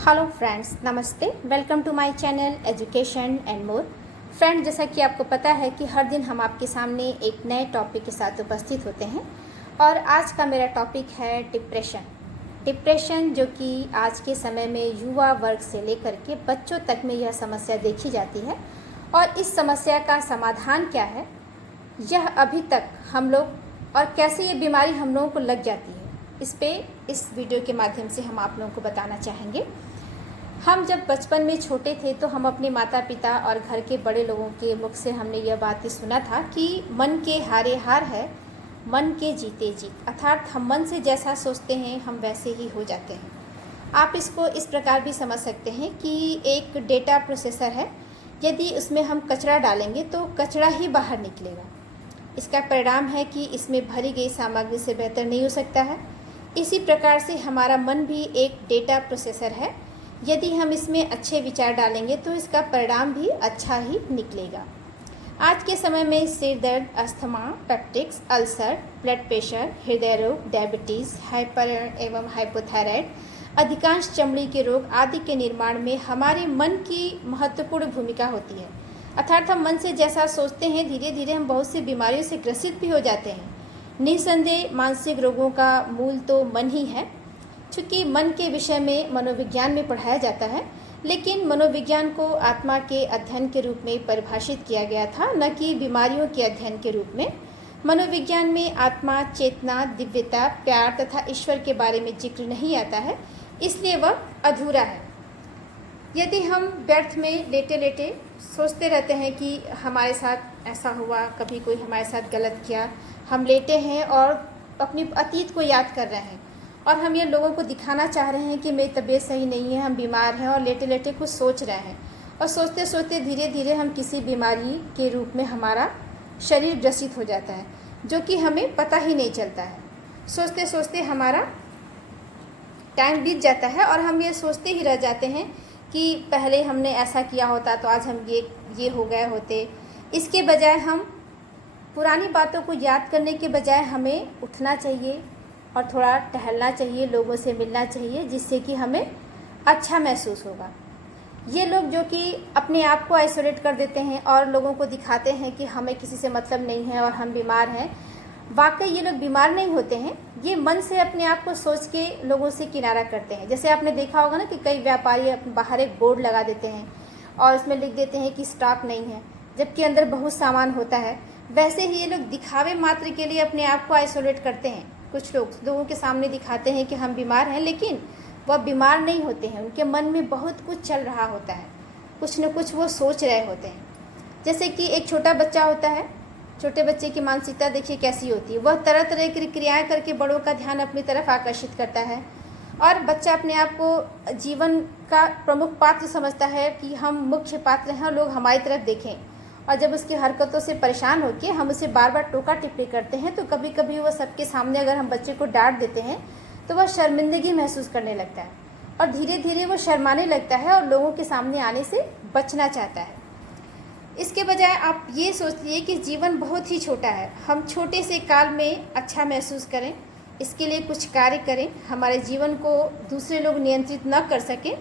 Hello friends, नमस्ते। Welcome to my channel education and more. Friend, जैसा कि आपको पता है कि हर दिन हम आपके सामने एक नए टॉपिक के साथ उपस्थित होते हैं और आज का मेरा टॉपिक है डिप्रेशन, जो कि आज के समय में युवा वर्ग से लेकर के बच्चों तक में यह समस्या देखी जाती है। और इस समस्या का समाधान क्या है, यह अभी तक हम लोग और कैसे ये बीमारी हम लोगों को लग जाती है, इस वीडियो के माध्यम से हम आप लोगों को बताना चाहेंगे। हम जब बचपन में छोटे थे तो हम अपने माता पिता और घर के बड़े लोगों के मुख से हमने यह बातें सुना था कि मन के हारे हार है, मन के जीते जीत। अर्थात हम मन से जैसा सोचते हैं हम वैसे ही हो जाते हैं। आप इसको इस प्रकार भी समझ सकते हैं कि एक डेटा प्रोसेसर है, यदि उसमें हम कचरा डालेंगे तो कचरा ही बाहर निकलेगा। इसका परिणाम है कि इसमें भरी गई सामग्री से बेहतर नहीं हो सकता है। इसी प्रकार से हमारा मन भी एक डेटा प्रोसेसर है, यदि हम इसमें अच्छे विचार डालेंगे तो इसका परिणाम भी अच्छा ही निकलेगा। आज के समय में सिर दर्द, अस्थमा, पेप्टिक्स, अल्सर, ब्लड प्रेशर, हृदय रोग, डायबिटीज़, हाइपर एवं हाइपोथायराइड, अधिकांश चमड़ी के रोग आदि के निर्माण में हमारे मन की महत्वपूर्ण भूमिका होती है। अर्थात हम मन से जैसा सोचते हैं, धीरे धीरे हम बहुत सी बीमारियों से ग्रसित भी हो जाते हैं। निस्संदेह मानसिक रोगों का मूल तो मन ही है। चूँकि मन के विषय में मनोविज्ञान में पढ़ाया जाता है, लेकिन मनोविज्ञान को आत्मा के अध्ययन के रूप में परिभाषित किया गया था, न कि बीमारियों के अध्ययन के रूप में। मनोविज्ञान में आत्मा, चेतना, दिव्यता, प्यार तथा ईश्वर के बारे में जिक्र नहीं आता है, इसलिए वह अधूरा है। यदि हम व्यर्थ में लेटे लेटे सोचते रहते हैं कि हमारे साथ ऐसा हुआ, कभी कोई हमारे साथ गलत किया, हम लेटे हैं और अपनी अतीत को याद कर रहे हैं और हम ये लोगों को दिखाना चाह रहे हैं कि मेरी तबीयत सही नहीं है, हम बीमार हैं, और लेटे लेटे कुछ सोच रहे हैं और सोचते सोचते धीरे धीरे हम किसी बीमारी के रूप में हमारा शरीर ग्रसित हो जाता है, जो कि हमें पता ही नहीं चलता है। सोचते सोचते हमारा टाइम बीत जाता है और हम ये सोचते ही रह जाते हैं कि पहले हमने ऐसा किया होता तो आज हम ये हो गए होते। इसके बजाय हम पुरानी बातों को याद करने के बजाय हमें उठना चाहिए और थोड़ा टहलना चाहिए, लोगों से मिलना चाहिए, जिससे कि हमें अच्छा महसूस होगा। ये लोग जो कि अपने आप को आइसोलेट कर देते हैं और लोगों को दिखाते हैं कि हमें किसी से मतलब नहीं है और हम बीमार हैं, वाकई ये लोग बीमार नहीं होते हैं। ये मन से अपने आप को सोच के लोगों से किनारा करते हैं। जैसे आपने देखा होगा ना कि कई व्यापारी बाहर एक बोर्ड लगा देते हैं और उसमें लिख देते हैं कि स्टॉक नहीं है, जबकि अंदर बहुत सामान होता है। वैसे ही ये लोग दिखावे मात्र के लिए अपने आप को आइसोलेट करते हैं। कुछ लोग लोगों के सामने दिखाते हैं कि हम बीमार हैं, लेकिन वह बीमार नहीं होते हैं। उनके मन में बहुत कुछ चल रहा होता है, कुछ न कुछ वो सोच रहे होते हैं। जैसे कि एक छोटा बच्चा होता है, छोटे बच्चे की मानसिकता देखिए कैसी होती है। वह तरह तरह की क्रियाएं करके बड़ों का ध्यान अपनी तरफ आकर्षित करता है और बच्चा अपने आप को जीवन का प्रमुख पात्र समझता है कि हम मुख्य पात्र हैं और लोग हमारी तरफ देखें। और जब उसकी हरकतों से परेशान होकर हम उसे बार बार टोका टिप्पणी करते हैं तो कभी कभी वह सबके सामने अगर हम बच्चे को डांट देते हैं तो वह शर्मिंदगी महसूस करने लगता है और धीरे धीरे वह शर्माने लगता है और लोगों के सामने आने से बचना चाहता है। इसके बजाय आप ये सोचिए कि जीवन बहुत ही छोटा है। हम छोटे से काल में अच्छा महसूस करें, इसके लिए कुछ कार्य करें। हमारे जीवन को दूसरे लोग नियंत्रित न कर सकें।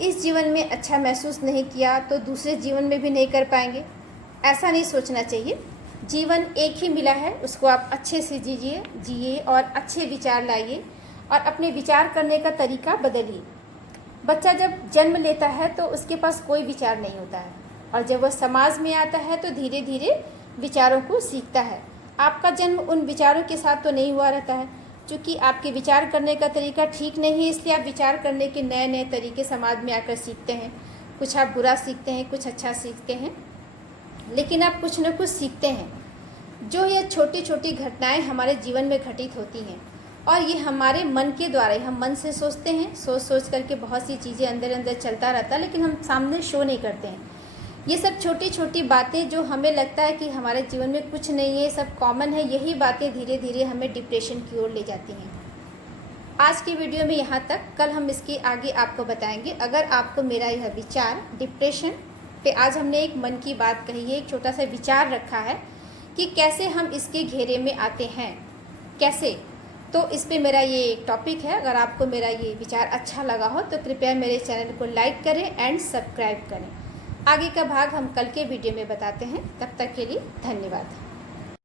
इस जीवन में अच्छा महसूस नहीं किया तो दूसरे जीवन में भी नहीं कर पाएंगे। ऐसा नहीं सोचना चाहिए। जीवन एक ही मिला है, उसको आप अच्छे से जिए और अच्छे विचार लाइए और अपने विचार करने का तरीका बदलिए। बच्चा जब जन्म लेता है तो उसके पास कोई विचार नहीं होता है और जब वह समाज में आता है तो धीरे धीरे विचारों को सीखता है। आपका जन्म उन विचारों के साथ तो नहीं हुआ रहता है, क्योंकि आपके विचार करने का तरीका ठीक नहीं है, इसलिए आप विचार करने के नए नए तरीके समाज में आकर सीखते हैं। कुछ आप बुरा सीखते हैं, कुछ अच्छा सीखते हैं, लेकिन आप कुछ न कुछ सीखते हैं। जो ये छोटी छोटी घटनाएं हमारे जीवन में घटित होती हैं और ये हमारे मन के द्वारा ही, हम मन से सोचते हैं, सोच सोच करके बहुत सी चीज़ें अंदर अंदर चलता रहता है, लेकिन हम सामने शो नहीं करते हैं। ये सब छोटी छोटी बातें जो हमें लगता है कि हमारे जीवन में कुछ नहीं है, सब कॉमन है, यही बातें धीरे धीरे हमें डिप्रेशन की ओर ले जाती हैं। आज की वीडियो में यहाँ तक, कल हम इसके आगे आपको बताएंगे। अगर आपको मेरा यह विचार डिप्रेशन पे, आज हमने एक मन की बात कही है, एक छोटा सा विचार रखा है कि कैसे हम इसके घेरे में आते हैं, कैसे तो इस पे मेरा ये टॉपिक है। अगर आपको मेरा ये विचार अच्छा लगा हो तो कृपया मेरे चैनल को लाइक करें एंड सब्सक्राइब करें। आगे का भाग हम कल के वीडियो में बताते हैं। तब तक के लिए धन्यवाद।